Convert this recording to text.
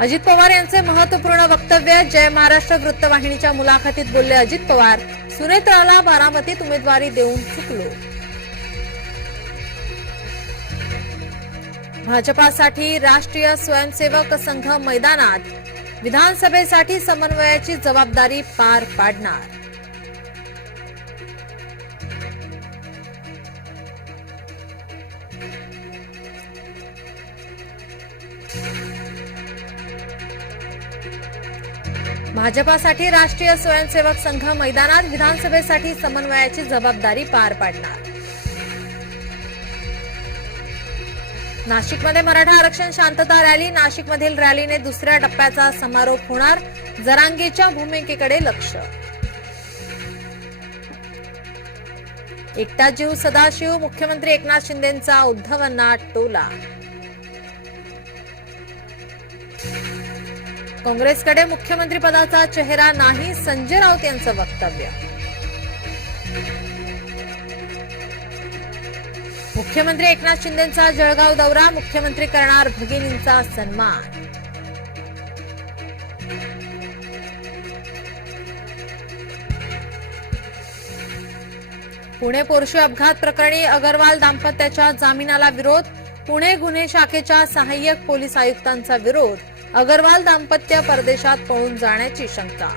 अजित पवार यांचे महत्त्वपूर्ण वक्तव्य जय महाराष्ट्र वृत्तवाहिनीच्या मुलाखतीत बोलले अजित पवार सुनेत्राला बारामतीत उमेदवारी देऊन चुकलो. भाजपासाठी राष्ट्रीय स्वयंसेवक संघ मैदानात विधानसभेसाठी समन्वयाची जबाबदारी पार पाडणार. भाजपासाठी राष्ट्रीय स्वयंसेवक संघ मैदानात विधानसभेसाठी समन्वयाची जबाबदारी पार पाडणार. नाशिकमध्ये मराठा आरक्षण शांतता रॅली नाशिकमधील रॅलीने दुसऱ्या टप्प्याचा समारोप होणार. जरांगेच्या भूमिकेकडे लक्ष. एकटा जीव सदाशिव मुख्यमंत्री एकनाथ शिंदेंचा उद्धवांना टोला. काँग्रेसकडे मुख्यमंत्री पदाचा चेहरा नाही संजय राऊत यांचं वक्तव्य. मुख्यमंत्री एकनाथ शिंदेचा जळगाव दौरा मुख्यमंत्री करणार भगिनींचा सन्मान. पुणे पोरशी अपघात प्रकरणी अगरवाल दाम्पत्याच्या जामिनाला विरोध पुणे गुन्हे शाखेच्या सहाय्यक पोलीस आयुक्तांचा विरोध. अगरवाल दाम्पत्य परदेशात पळून जाण्याची शंका